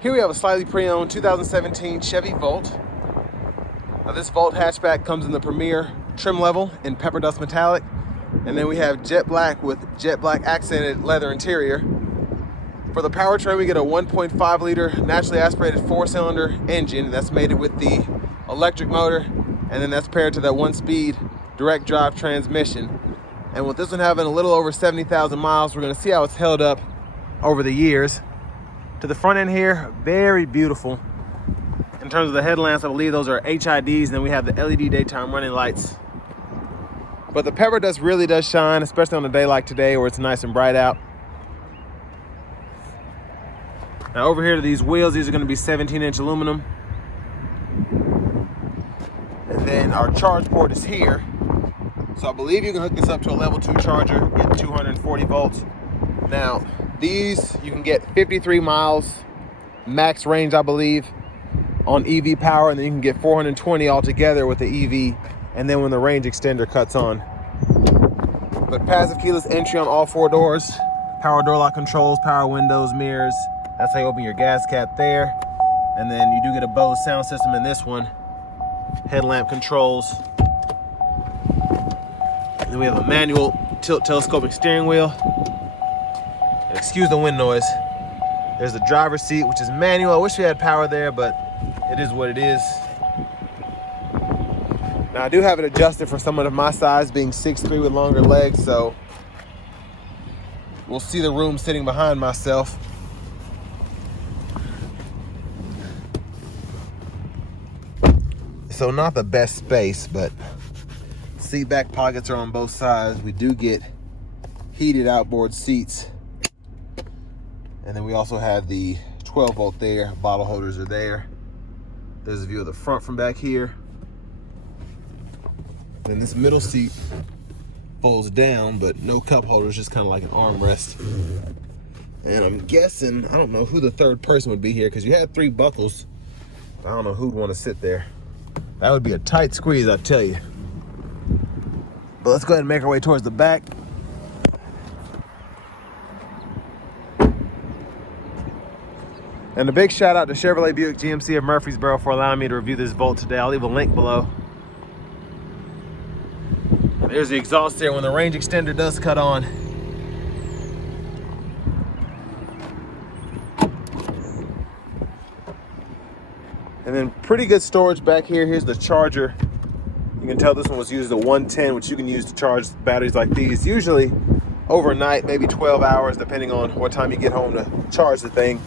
Here we have a slightly pre-owned 2017 Chevy Volt. Now this Volt hatchback comes in the Premier trim level in pepper dust metallic, and then we have jet black with jet black accented leather interior. For the powertrain, we get a 1.5 liter naturally aspirated 4-cylinder engine that's mated with the electric motor, and then that's paired to that 1-speed direct drive transmission. And with this one having a little over 70,000 miles, we're gonna see how it's held up over the years. To the front end here, very beautiful. In terms of the headlamps, I believe those are HIDs, and then we have the LED daytime running lights. But the pepper dust really does shine, especially on a day like today where it's nice and bright out. Now over here to these wheels, these are gonna be 17-inch aluminum. And then our charge port is here. So I believe you can hook this up to a level 2 charger, get 240 volts. Now, these, you can get 53 miles max range, I believe, on EV power, and then you can get 420 altogether with the EV, and then when the range extender cuts on. But passive keyless entry on all 4 doors, power door lock controls, power windows, mirrors. That's how you open your gas cap there. And then you do get a Bose sound system in this one, headlamp controls. And then we have a manual tilt telescopic steering wheel. Excuse the wind noise. There's the driver's seat, which is manual. I wish we had power there, but it is what it is. Now I do have it adjusted for someone of my size, being 6'3" with longer legs, so we'll see the room sitting behind myself. So not the best space, but seat back pockets are on both sides. We do get heated outboard seats. And then we also have the 12 volt there, bottle holders are there. There's a view of the front from back here. Then this middle seat folds down, but no cup holders, just kind of like an armrest. And I'm guessing, I don't know who the third person would be here, because you had 3 buckles. I don't know who'd want to sit there. That would be a tight squeeze, I tell you. But let's go ahead and make our way towards the back. And a big shout out to Chevrolet Buick GMC of Murfreesboro for allowing me to review this Volt today. I'll leave a link below. There's the exhaust there when the range extender does cut on. And then pretty good storage back here. Here's the charger. You can tell this one was used at 110, which you can use to charge batteries like these. Usually overnight, maybe 12 hours, depending on what time you get home to charge the thing.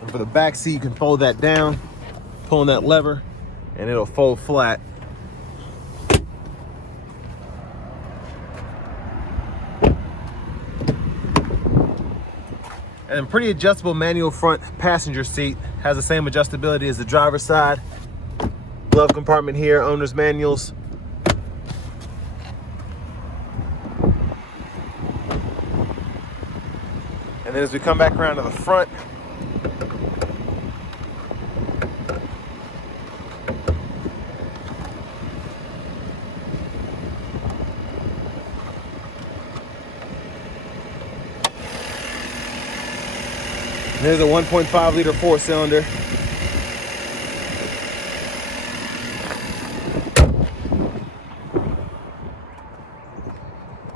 And for the back seat, you can fold that down, pulling that lever, and it'll fold flat. And a pretty adjustable manual front passenger seat. Has the same adjustability as the driver's side. Glove compartment here, owner's manuals. And then as we come back around to the front, there's a 1.5 liter 4-cylinder.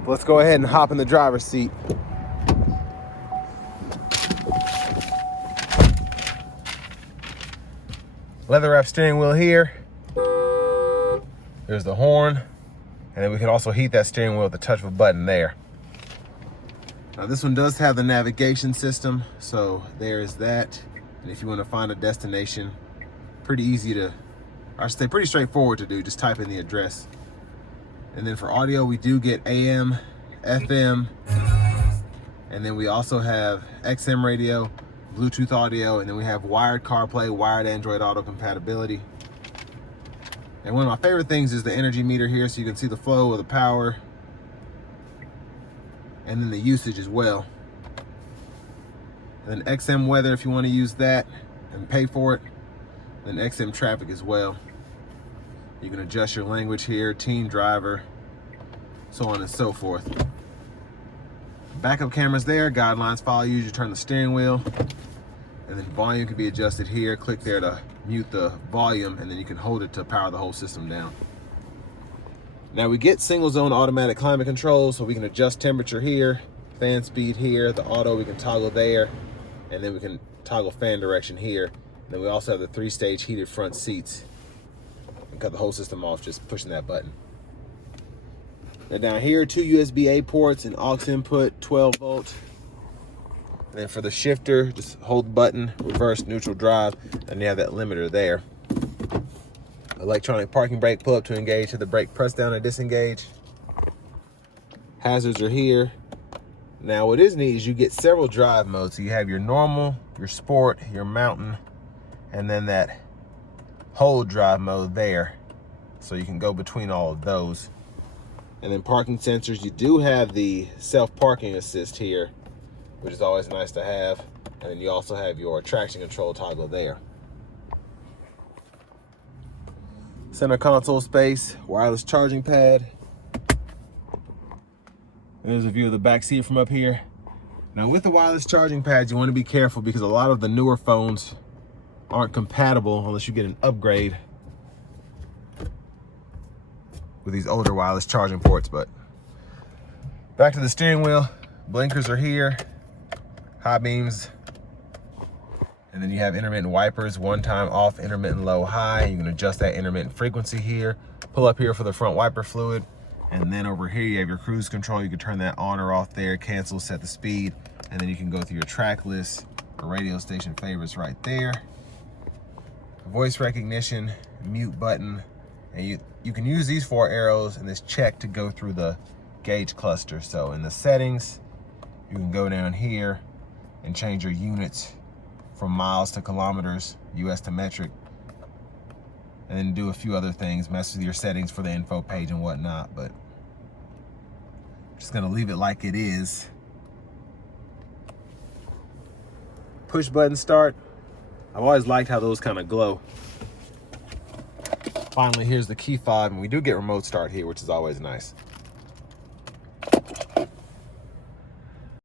Let's go ahead and hop in the driver's seat. Leather wrap steering wheel here. There's the horn. And then we can also heat that steering wheel with the touch of a button there. Now this one does have the navigation system, so there's that. And if you want to find a destination, pretty easy to, I should say pretty straightforward to do, just type in the address. And then for audio, we do get AM, FM, and then we also have XM radio, Bluetooth audio, and then we have wired CarPlay, wired Android Auto compatibility. And one of my favorite things is the energy meter here, so you can see the flow of the power and then the usage as well. And then XM weather if you want to use that and pay for it. Then XM traffic as well. You can adjust your language here, teen driver, so on and so forth. Backup cameras there, guidelines follow you as you turn the steering wheel. And then volume can be adjusted here. Click there to mute the volume, and then you can hold it to power the whole system down. Now we get single zone automatic climate control, so we can adjust temperature here, fan speed here, the auto we can toggle there, and then we can toggle fan direction here. And then we also have the 3-stage heated front seats. You can cut the whole system off just pushing that button. Now down here, 2 USB-A ports and aux input, 12 volt. And then for the shifter, just hold the button, reverse, neutral, drive, and you have that limiter there. Electronic parking brake, pull up to engage, hit the brake, press down to disengage. Hazards are here. Now what is neat is you get several drive modes. So you have your normal, your sport, your mountain, and then that hold drive mode there. So you can go between all of those. And then parking sensors, you do have the self-parking assist here, which is always nice to have. And then you also have your traction control toggle there. Center console space, wireless charging pad. There's a view of the back seat from up here. Now with the wireless charging pads, you want to be careful because a lot of the newer phones aren't compatible unless you get an upgrade with these older wireless charging ports. But back to the steering wheel, blinkers are here, high beams, and then you have intermittent wipers, one time off, intermittent low, high. You can adjust that intermittent frequency here. Pull up here for the front wiper fluid, and then over here you have your cruise control. You can turn that on or off there, cancel, set the speed, and then you can go through your track list or radio station favorites right there. Voice recognition, mute button, and you can use these 4 arrows and this check to go through the gauge cluster. So in the settings, you can go down here and change your units from miles to kilometers, US to metric, and then do a few other things, mess with your settings for the info page and whatnot, but I'm just gonna leave it like it is. Push button start. I've always liked how those kind of glow. Finally, here's the key fob, and we do get remote start here, which is always nice.